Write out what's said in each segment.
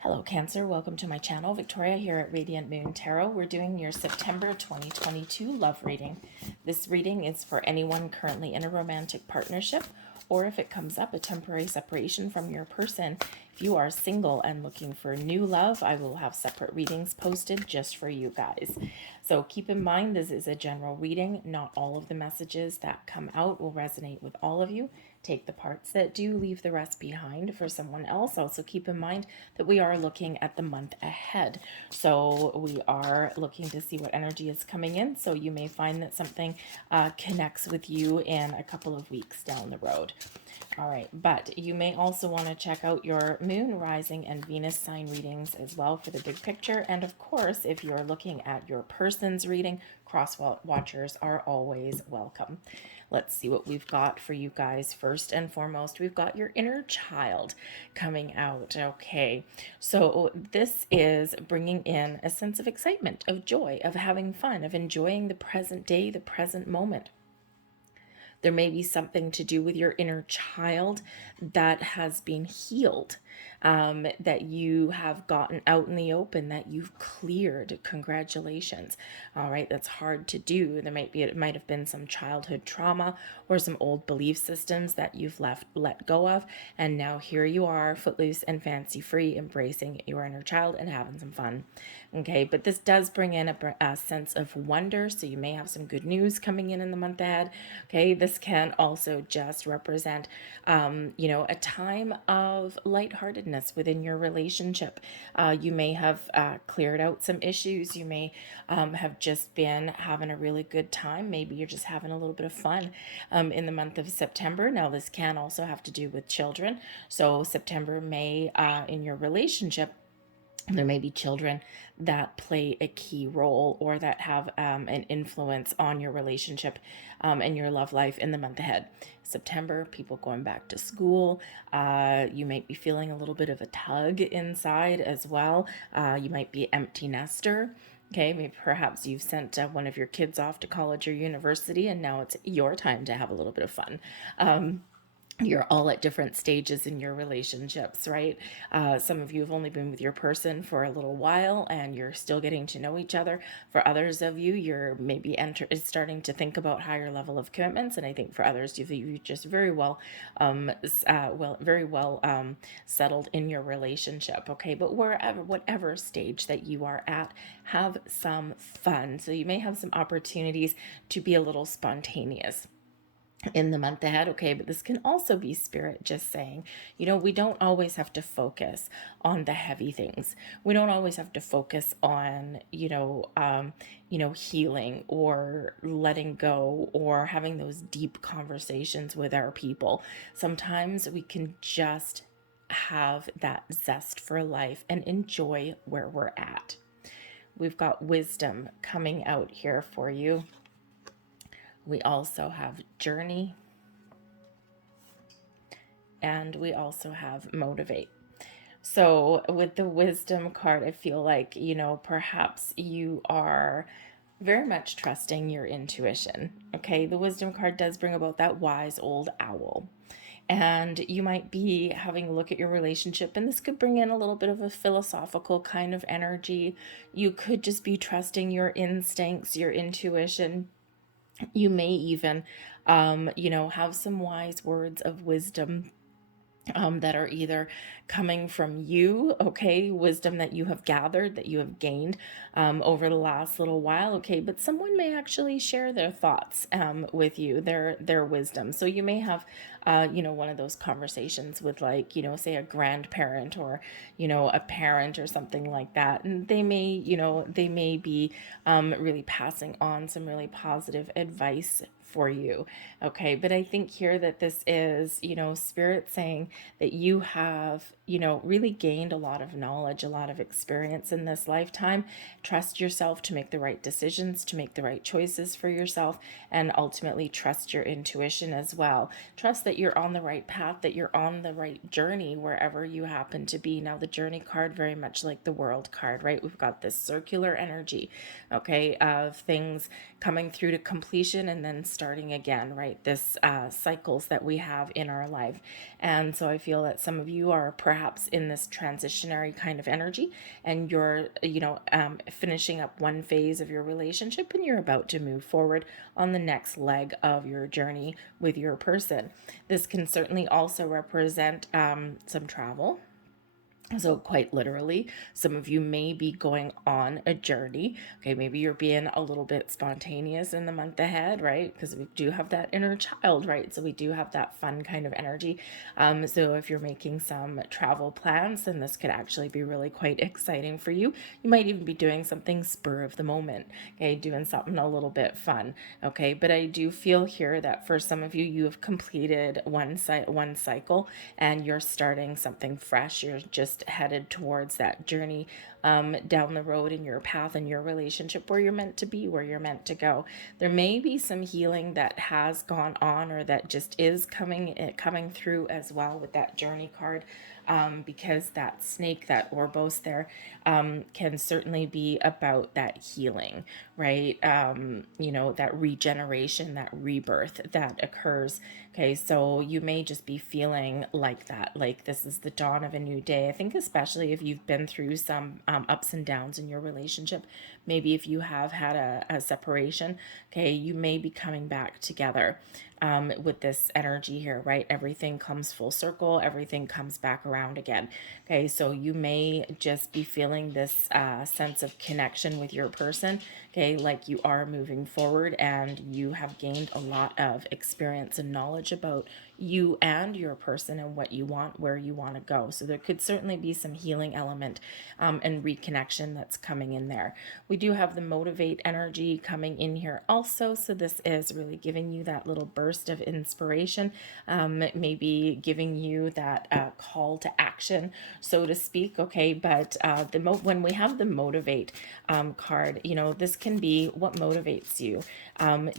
Hello Cancer, welcome to my channel. Victoria here at Radiant Moon Tarot. We're doing your September 2022 love reading. This reading is for anyone currently in a romantic partnership, or if it comes up, a temporary separation from your person. If you are single and looking for new love, I will have separate readings posted just for you guys. So keep in mind, this is a general reading. Not all of the messages that come out will resonate with all of you. Take the parts that do, leave the rest behind for someone else. Also keep in mind that we are looking at the month ahead. So we are looking to see what energy is coming in. So you may find that something connects with you in a couple of weeks down the road. All right, but you may also want to check out your moon, rising, and Venus sign readings as well for the big picture. And of course, if you're looking at your person's reading, cross watchers are always welcome. Let's see what we've got for you guys. First and foremost, we've got your inner child coming out. Okay, so this is bringing in a sense of excitement, of joy, of having fun, of enjoying the present day, the present moment. There may be something to do with your inner child that has been healed, that you have gotten out in the open, that you've cleared. Congratulations. All right, that's hard to do. It might have been some childhood trauma or some old belief systems that you've let go of, and now here you are, footloose and fancy free, embracing your inner child and having some fun. Okay, but this does bring in a sense of wonder, so you may have some good news coming in the month ahead. Okay, this can also just represent, a time of lightheartedness within your relationship. You may have cleared out some issues. You may have just been having a really good time. Maybe you're just having a little bit of fun in the month of September. Now, this can also have to do with children. So September, May, in your relationship, there may be children that play a key role or that have an influence on your relationship and your love life in the month ahead. September, people going back to school. You might be feeling a little bit of a tug inside as well. You might be empty nester. Okay, maybe perhaps you've sent one of your kids off to college or university, and now it's your time to have a little bit of fun. You're all at different stages in your relationships, right? Some of you have only been with your person for a little while and you're still getting to know each other. For others of you, you're maybe starting to think about higher level of commitments. And I think for others, you just very well, settled in your relationship. Okay, but whatever stage that you are at, have some fun. So you may have some opportunities to be a little spontaneous in the month ahead. Okay, but this can also be spirit just saying, we don't always have to focus on the heavy things. We don't always have to focus on healing or letting go or having those deep conversations with our people. Sometimes we can just have that zest for life and enjoy where we're at. We've got wisdom coming out here for you. We also have journey, and we also have motivate. So with the wisdom card, I feel like, perhaps you are very much trusting your intuition. Okay, the wisdom card does bring about that wise old owl. And you might be having a look at your relationship, and this could bring in a little bit of a philosophical kind of energy. You could just be trusting your instincts, your intuition. You may even, have some wise words of wisdom that are either coming from you, okay, wisdom that you have gathered, that you have gained over the last little while, okay, but someone may actually share their thoughts with you, their wisdom. So you may have, one of those conversations with, like, say a grandparent or, a parent or something like that, and they may be really passing on some really positive advice for you. Okay, but I think here that this is, spirit saying that you have, really gained a lot of knowledge, a lot of experience in this lifetime. Trust yourself to make the right decisions, to make the right choices for yourself, and ultimately trust your intuition as well. Trust that you're on the right path, that you're on the right journey wherever you happen to be. Now, the journey card, very much like the world card, right? We've got this circular energy, okay, of things coming through to completion and then starting again, right? This cycles that we have in our life. And so So I feel that some of you are perhaps in this transitionary kind of energy, and you're, finishing up one phase of your relationship and you're about to move forward on the next leg of your journey with your person. This can certainly also represent some travel. So quite literally, some of you may be going on a journey. Okay, maybe you're being a little bit spontaneous in the month ahead, right? Because we do have that inner child, right? So we do have that fun kind of energy. So if you're making some travel plans, then this could actually be really quite exciting for you. You might even be doing something spur of the moment, okay, doing something a little bit fun, okay? But I do feel here that for some of you, you have completed one cycle and you're starting something fresh. You're just headed towards that journey down the road in your path and your relationship where you're meant to be, where you're meant to go. There may be some healing that has gone on or that just is coming through as well with that journey card. Because that snake, that Orbos there, can certainly be about that healing, right? That regeneration, that rebirth that occurs. Okay, so you may just be feeling like that, like this is the dawn of a new day. I think especially if you've been through some ups and downs in your relationship, maybe if you have had a separation, okay, you may be coming back together. With this energy here, right? Everything comes full circle, everything comes back around again. Okay, so you may just be feeling this sense of connection with your person, okay, like you are moving forward and you have gained a lot of experience and knowledge about you and your person and what you want, where you want to go. So there could certainly be some healing element and reconnection that's coming in there. We do have the motivate energy coming in here also. So this is really giving you that little burst of inspiration, maybe giving you that call to action, so to speak. Okay, but when we have the motivate card, this can be what motivates you.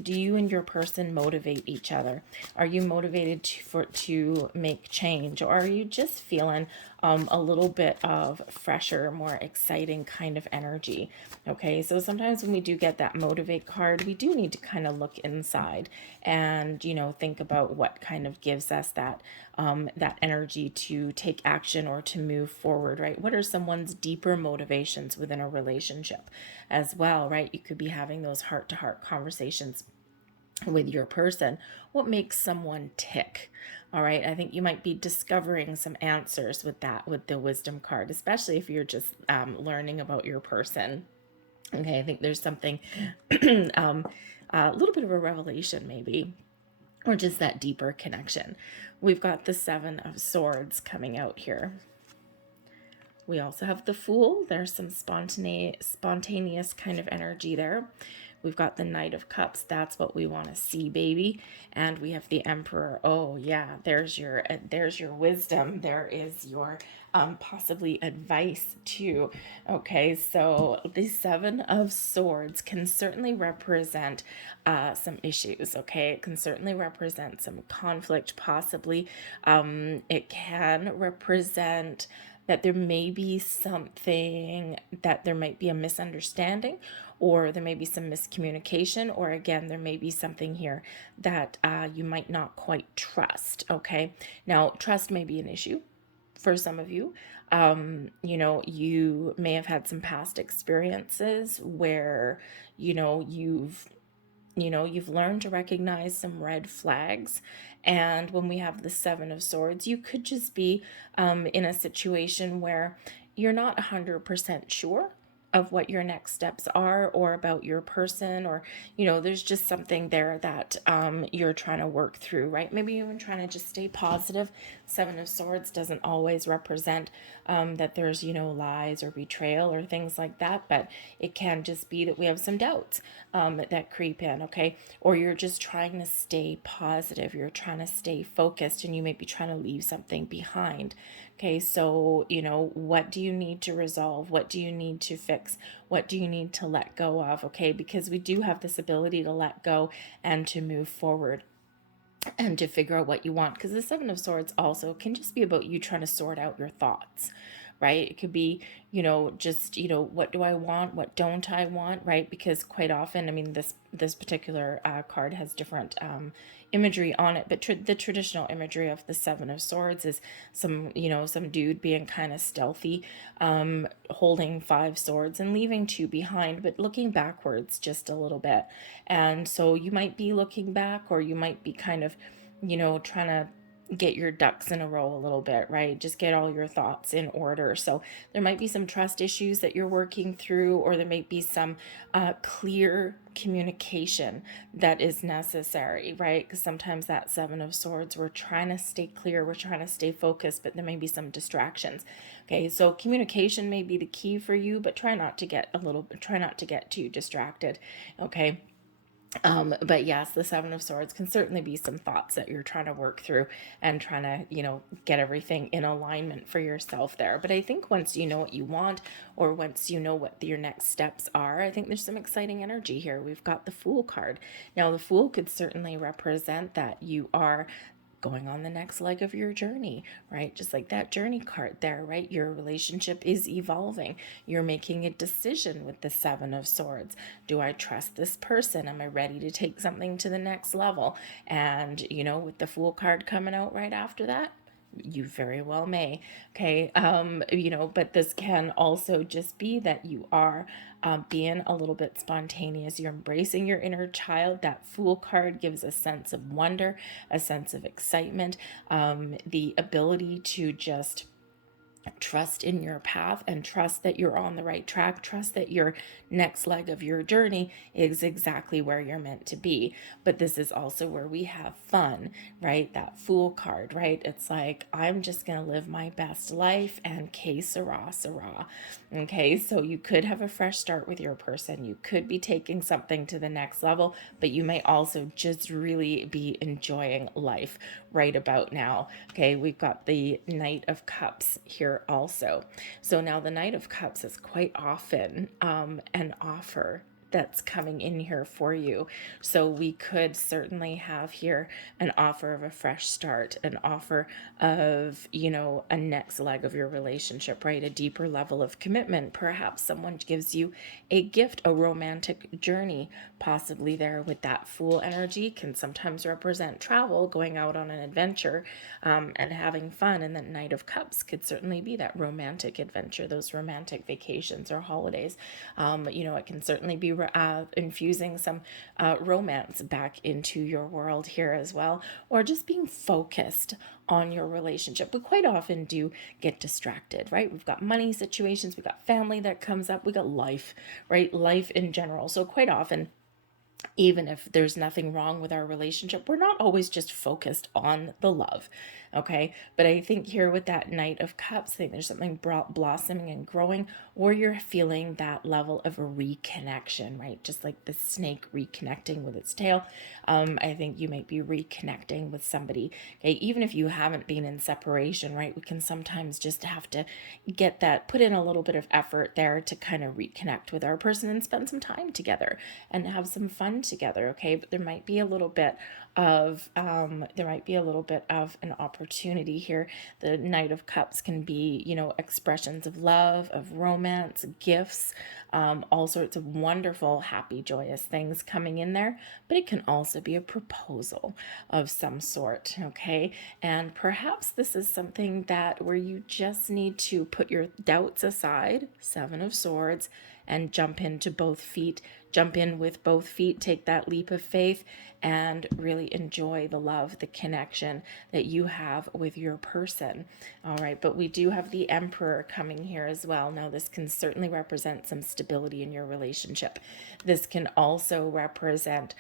Do you and your person motivate each other? Are you motivated to make change, or are you just feeling a little bit of fresher, more exciting kind of energy? Okay, so sometimes when we do get that motivate card, we do need to kind of look inside and think about what kind of gives us that energy to take action or to move forward, right? What are someone's deeper motivations within a relationship as well, right? You could be having those heart-to-heart conversations with your person. What makes someone tick? All right, I think you might be discovering some answers with the wisdom card, especially if you're just learning about your person. Okay, I think there's something a little bit of a revelation maybe, or just that deeper connection. We've got the Seven of Swords coming out here. We also have the Fool. There's some spontaneous kind of energy there. We've got the Knight of Cups. That's what we want to see, baby. And we have the Emperor. Oh yeah, there's your wisdom. There is your possibly advice too. Okay, so the Seven of Swords can certainly represent some issues. Okay, it can certainly represent some conflict. Possibly, it can represent that there may be something, that there might be a misunderstanding, or there may be some miscommunication, or again, there may be something here that you might not quite trust. Okay, now trust may be an issue for some of you. You may have had some past experiences where you've learned to recognize some red flags. And when we have the Seven of Swords, you could just be in a situation where you're not 100% sure of what your next steps are, or about your person, or there's just something there that you're trying to work through, right? Maybe even trying to just stay positive. Seven of Swords doesn't always represent that there's lies or betrayal or things like that, but it can just be that we have some doubts that creep in. Okay, or you're just trying to stay positive, you're trying to stay focused, and you may be trying to leave something behind. Okay, so, what do you need to resolve? What do you need to fix? What do you need to let go of? Okay, because we do have this ability to let go and to move forward and to figure out what you want. Because the Seven of Swords also can just be about you trying to sort out your thoughts, right? It could be, just, what do I want? What don't I want? Right? Because quite often, I mean, this particular card has different imagery on it, but the traditional imagery of the Seven of Swords is some dude being kind of stealthy, holding five swords and leaving two behind, but looking backwards just a little bit. And so you might be looking back, or you might be kind of, trying to get your ducks in a row a little bit, right? Just get all your thoughts in order. So there might be some trust issues that you're working through, or there might be some clear communication that is necessary, right? Because sometimes that Seven of Swords, we're trying to stay clear, we're trying to stay focused, but there may be some distractions. Okay, so communication may be the key for you, but try not to get too distracted. Okay. But yes, the Seven of Swords can certainly be some thoughts that you're trying to work through and trying to, get everything in alignment for yourself there. But I think once you know what you want, or once you know what your next steps are, I think there's some exciting energy here. We've got the Fool card. Now, the Fool could certainly represent that you are going on the next leg of your journey, right? Just like that journey card there, right? Your relationship is evolving. You're making a decision with the Seven of Swords. Do I trust this person? Am I ready to take something to the next level? And, with the Fool card coming out right after that, you very well may. Okay. But this can also just be that you are being a little bit spontaneous. You're embracing your inner child. That Fool card gives a sense of wonder, a sense of excitement, the ability to just trust in your path and trust that you're on the right track. Trust that your next leg of your journey is exactly where you're meant to be. But this is also where we have fun, right? That Fool card, right? It's like, I'm just going to live my best life, and que sera, sera. Okay, so you could have a fresh start with your person. You could be taking something to the next level, but you may also just really be enjoying life right about now. Okay, we've got the Knight of Cups here also. So now the Knight of Cups is quite often an offer that's coming in here for you. So we could certainly have here an offer of a fresh start, an offer of, a next leg of your relationship, right? A deeper level of commitment. Perhaps someone gives you a gift, a romantic journey, possibly there with that Fool energy can sometimes represent travel, going out on an adventure, and having fun. And the Knight of Cups could certainly be that romantic adventure, those romantic vacations or holidays. It can certainly be infusing some romance back into your world here as well, or just being focused on your relationship. We quite often do get distracted, right? We've got money situations, we've got family that comes up, we got life, right? Life in general. So quite often, even if there's nothing wrong with our relationship, we're not always just focused on the love. Okay. But I think here with that Knight of Cups, I think there's something blossoming and growing, or you're feeling that level of a reconnection, right? Just like the snake reconnecting with its tail. I think you might be reconnecting with somebody. Okay. Even if you haven't been in separation, right? We can sometimes just have to put in a little bit of effort there to kind of reconnect with our person and spend some time together and have some fun together. Okay. But there might be a little bit of an opportunity here. The Knight of Cups can be, expressions of love, of romance, gifts, all sorts of wonderful, happy, joyous things coming in there. But it can also be a proposal of some sort. Okay. And perhaps this is something that where you just need to put your doubts aside, Seven of Swords, and jump in with both feet, take that leap of faith, and really enjoy the love, the connection that you have with your person. All right, but we do have the Emperor coming here as well. Now, this can certainly represent some stability in your relationship. This can also represent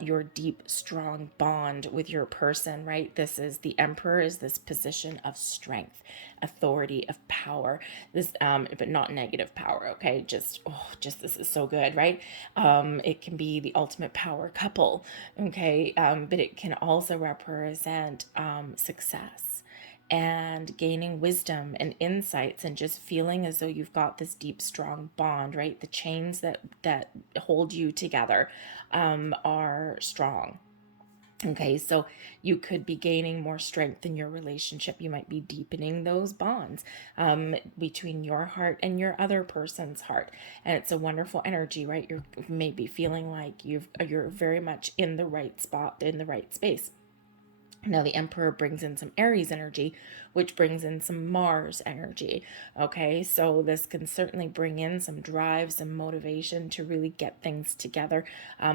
your deep, strong bond with your person, right? The Emperor is this position of strength, authority, of power. This, but not negative power. Okay, just this is so good, right? It can be the ultimate power couple. Okay, but it can also represent success and gaining wisdom and insights, and just feeling as though you've got this deep, strong bond, right? The chains that hold you together are strong. Okay, so you could be gaining more strength in your relationship. You might be deepening those bonds between your heart and your other person's heart, and it's a wonderful energy, right? You're maybe feeling like you're very much in the right spot, in the right space. Now, the Emperor brings in some Aries energy, which brings in some Mars energy. Okay, so this can certainly bring in some drive, some motivation to really get things together,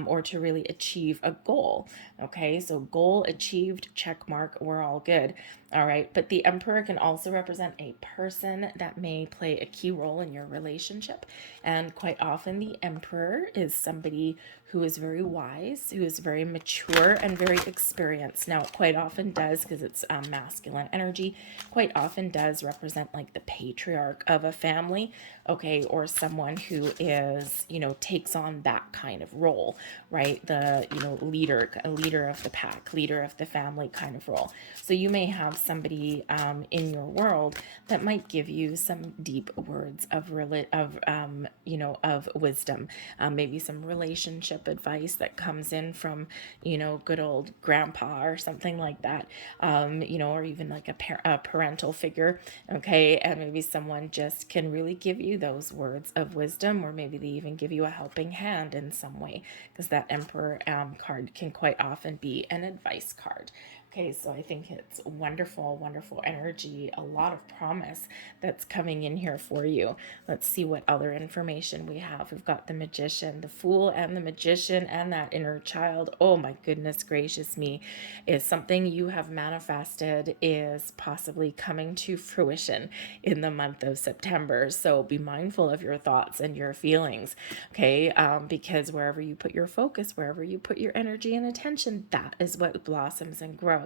or to really achieve a goal. Okay, so goal achieved, check mark, we're all good. All right, but the Emperor can also represent a person that may play a key role in your relationship. And quite often, the Emperor is somebody who is very wise, who is very mature and very experienced. Now, it quite often does, because it's masculine energy, quite often does represent like the patriarch of a family, okay, or someone who is, takes on that kind of role, right? The, leader, a leader of the pack, leader of the family kind of role. So you may have somebody in your world that might give you some deep words of of wisdom, maybe some relationship advice that comes in from good old grandpa or something like that, or even like a parental figure. Okay, and maybe someone just can really give you those words of wisdom, or maybe they even give you a helping hand in some way, because that Emperor card can quite often be an advice card. Okay, so I think it's wonderful, wonderful energy, a lot of promise that's coming in here for you. Let's see what other information we have. We've got the Magician, the Fool, and the Magician, and that inner child. Oh my goodness gracious me. Is something you have manifested is possibly coming to fruition in the month of September. So be mindful of your thoughts and your feelings, okay? Because wherever you put your focus, wherever you put your energy and attention, that is what blossoms and grows.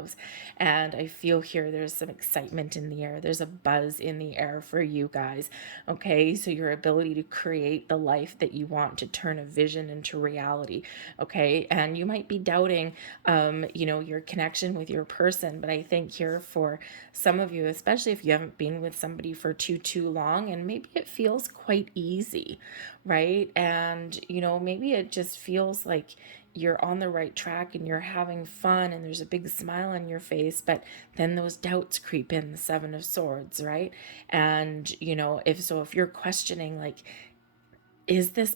And I feel here there's some excitement in the air. There's a buzz in the air for you guys. Okay, so your ability to create the life that you want, to turn a vision into reality. Okay, and you might be doubting, your connection with your person, but I think here for some of you, especially if you haven't been with somebody for too long, and maybe it feels quite easy, right? And maybe it just feels like you're on the right track and you're having fun and there's a big smile on your face, but then those doubts creep in, the Seven of Swords, right? And if you're questioning, like, is this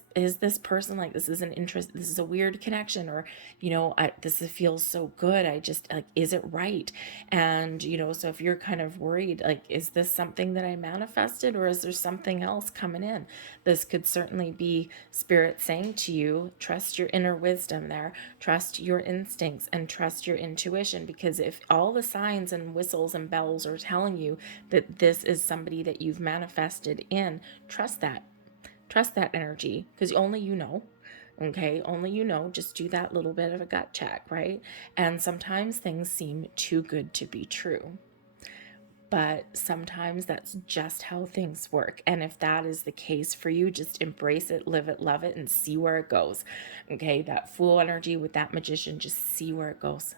person, like, this is an interest, this is a weird connection, or this feels so good, I just, like, is it right? And so if you're kind of worried, like, is this something that I manifested, or is there something else coming in? This could certainly be spirit saying to you, trust your inner wisdom there, trust your instincts, and trust your intuition, because if all the signs and whistles and bells are telling you that this is somebody that you've manifested in, trust that. Trust that energy, because only you know. Okay, only you know. Just do that little bit of a gut check, right? And sometimes things seem too good to be true, but sometimes that's just how things work. And if that is the case for you, just embrace it, live it, love it, and see where it goes. Okay, that Fool energy with that Magician, just see where it goes.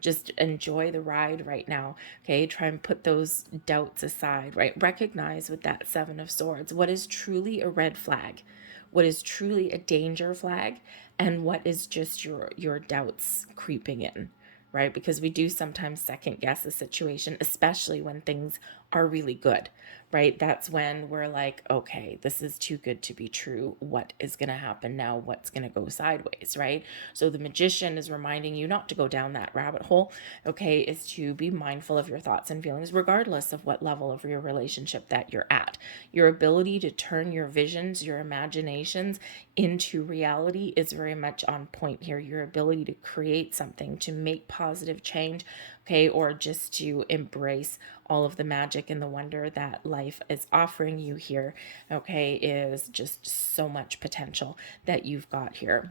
Just enjoy the ride right now. Okay, try and put those doubts aside, right? Recognize with that Seven of Swords what is truly a red flag, what is truly a danger flag, and what is just your doubts creeping in, right? Because we do sometimes second guess a situation, especially when things are really good, right? That's when we're like, okay, this is too good to be true. What is going to happen now? What's going to go sideways, right? So the Magician is reminding you not to go down that rabbit hole, okay, is to be mindful of your thoughts and feelings, regardless of what level of your relationship that you're at. Your ability to turn your visions, your imaginations into reality is very much on point here. Your ability to create something, to make positive change, okay, or just to embrace all of the magic and the wonder that life is offering you here, okay, is just so much potential that you've got here.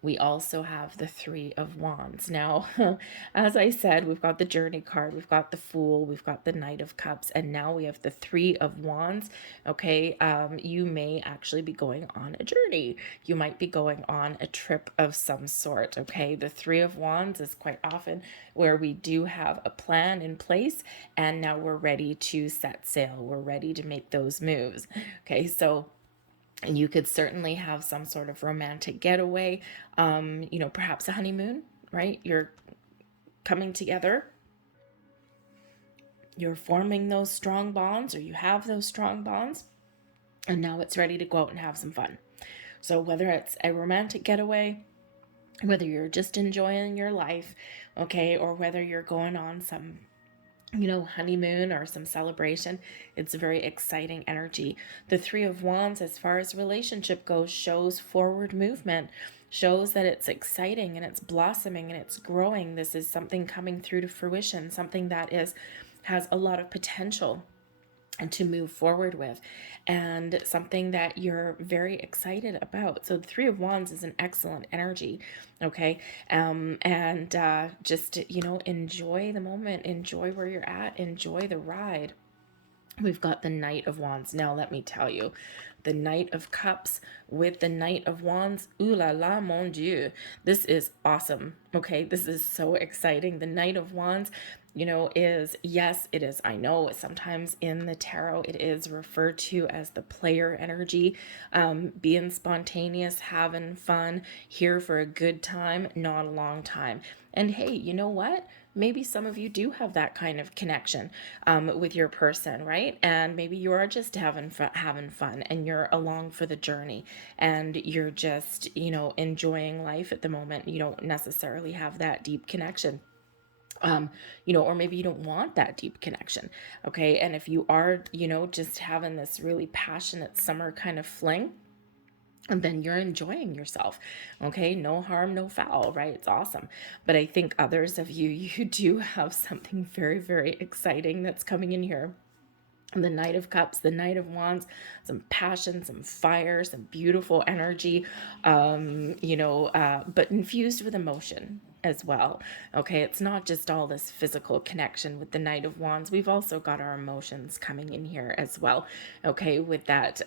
We also have the Three of Wands. Now, as I said, we've got the Journey card, we've got the Fool, we've got the Knight of Cups, and now we have the Three of Wands. Okay, you may actually be going on a journey. You might be going on a trip of some sort. Okay, the Three of Wands is quite often where we do have a plan in place, and now we're ready to set sail. We're ready to make those moves. Okay, so and you could certainly have some sort of romantic getaway, perhaps a honeymoon. right? You're coming together, you're forming those strong bonds, or you have those strong bonds, and now it's ready to go out and have some fun. So whether it's a romantic getaway, whether you're just enjoying your life, okay, or whether you're going on some honeymoon or some celebration, it's a very exciting energy. The Three of Wands, as far as relationship goes, shows forward movement, shows that it's exciting and it's blossoming and it's growing. This is something coming through to fruition, something that has a lot of potential and to move forward with, and something that you're very excited about. So the Three of Wands is an excellent energy, okay? And just, enjoy the moment, enjoy where you're at, enjoy the ride. We've got the Knight of Wands. Now, let me tell you, the Knight of Cups with the Knight of Wands, ooh la la, mon Dieu. This is awesome, okay? This is so exciting. The Knight of Wands, yes, it is. I know sometimes in the tarot, it is referred to as the player energy, being spontaneous, having fun, here for a good time, not a long time. And hey, you know what? Maybe some of you do have that kind of connection with your person, right? And maybe you are just having fun and you're along for the journey and you're just, enjoying life at the moment. You don't necessarily have that deep connection. Or maybe you don't want that deep connection. Okay. And if you are, just having this really passionate summer kind of fling, and then you're enjoying yourself. Okay. No harm, no foul, right? It's awesome. But I think others of you, you do have something very, very exciting that's coming in here. The Knight of Cups, the Knight of Wands, some passion, some fire, some beautiful energy, but infused with emotion as well. Okay, it's not just all this physical connection with the Knight of Wands. We've also got our emotions coming in here as well. Okay, with that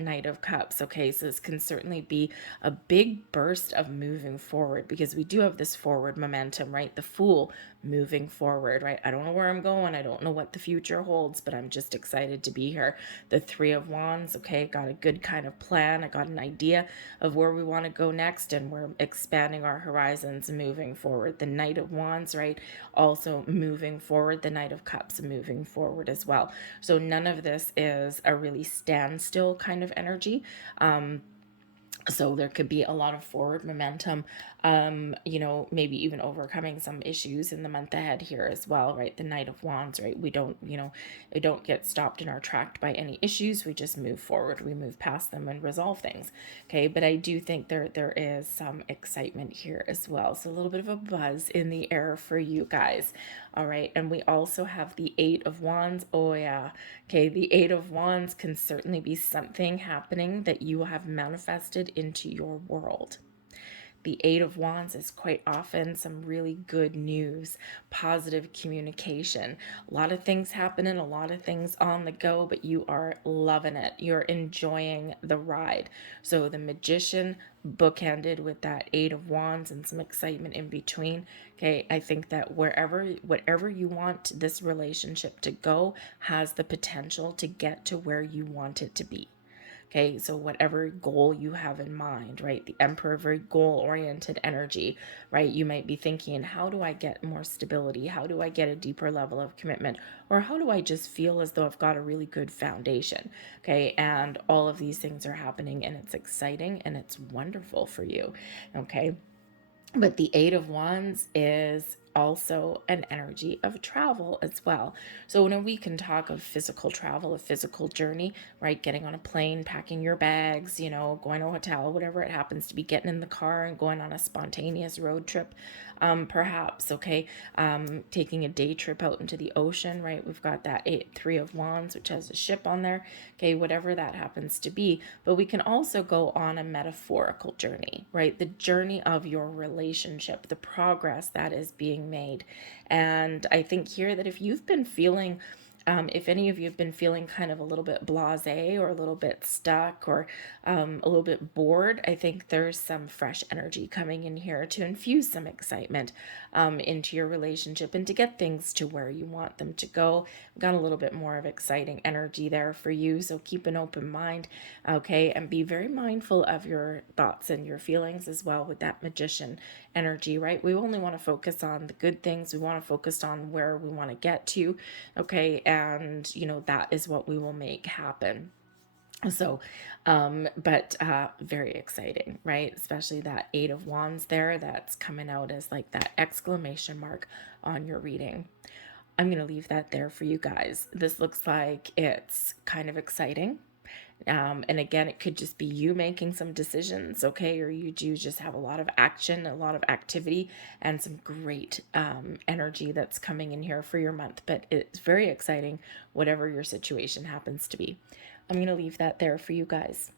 Knight of Cups. Okay, so this can certainly be a big burst of moving forward because we do have this forward momentum, right? The Fool moving forward, right? I don't know where I'm going. I don't know what the future holds, but I'm just excited to be here. The Three of Wands, okay, got a good kind of plan. I got an idea of where we want to go next, and we're expanding our horizons, moving forward. The Knight of Wands, right, also moving forward. The Knight of Cups moving forward as well. So none of this is a really standstill kind of energy. So there could be a lot of forward momentum, maybe even overcoming some issues in the month ahead here as well, right? The Knight of Wands, right? We don't get stopped in our track by any issues. We just move forward. We move past them and resolve things. Okay. But I do think there is some excitement here as well. So a little bit of a buzz in the air for you guys. All right. And we also have the Eight of Wands. Oh yeah. Okay. The Eight of Wands can certainly be something happening that you have manifested into your world. The Eight of Wands is quite often some really good news, positive communication, a lot of things happening, a lot of things on the go, but you are loving it. You're enjoying the ride. So the Magician bookended with that Eight of Wands and some excitement in between. Okay, I think that whatever you want this relationship to go has the potential to get to where you want it to be. Okay, so whatever goal you have in mind, right? The Emperor, very goal-oriented energy, right? You might be thinking, how do I get more stability? How do I get a deeper level of commitment? Or how do I just feel as though I've got a really good foundation? Okay, and all of these things are happening and it's exciting and it's wonderful for you, okay? But the Eight of Wands is also an energy of travel as well. So when we can talk of physical travel, a physical journey, right? Getting on a plane, packing your bags, going to a hotel, whatever it happens to be, getting in the car and going on a spontaneous road trip, perhaps, okay? Taking a day trip out into the ocean, right? We've got that Three of Wands, which has a ship on there, okay? Whatever that happens to be. But we can also go on a metaphorical journey, right? The journey of your relationship, the progress that is being made. And I think here that if you've been feeling if any of you have been feeling kind of a little bit blasé or a little bit stuck or a little bit bored, I think there's some fresh energy coming in here to infuse some excitement into your relationship and to get things to where you want them to go. We've got a little bit more of exciting energy there for you, so keep an open mind, okay, and be very mindful of your thoughts and your feelings as well with that Magician energy, right? We only want to focus on the good things. We want to focus on where we want to get to, okay? And, you know, that is what we will make happen. So, but very exciting, right? Especially that Eight of Wands there, that's coming out as like that exclamation mark on your reading. I'm going to leave that there for you guys. This looks like it's kind of exciting. And again, it could just be you making some decisions, okay? Or you do just have a lot of action, a lot of activity, and some great energy that's coming in here for your month. But it's very exciting, whatever your situation happens to be. I'm going to leave that there for you guys.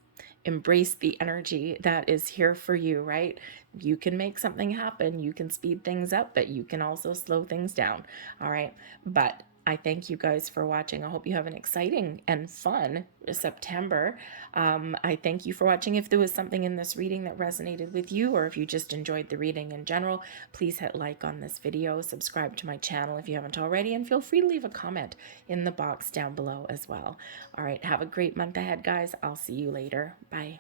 Embrace the energy that is here for you, right? You can make something happen. You can speed things up, but you can also slow things down. All right. But I thank you guys for watching. I hope you have an exciting and fun September. I thank you for watching. If there was something in this reading that resonated with you, or if you just enjoyed the reading in general, please hit like on this video, subscribe to my channel if you haven't already, and feel free to leave a comment in the box down below as well. All right, have a great month ahead, guys. I'll see you later. Bye.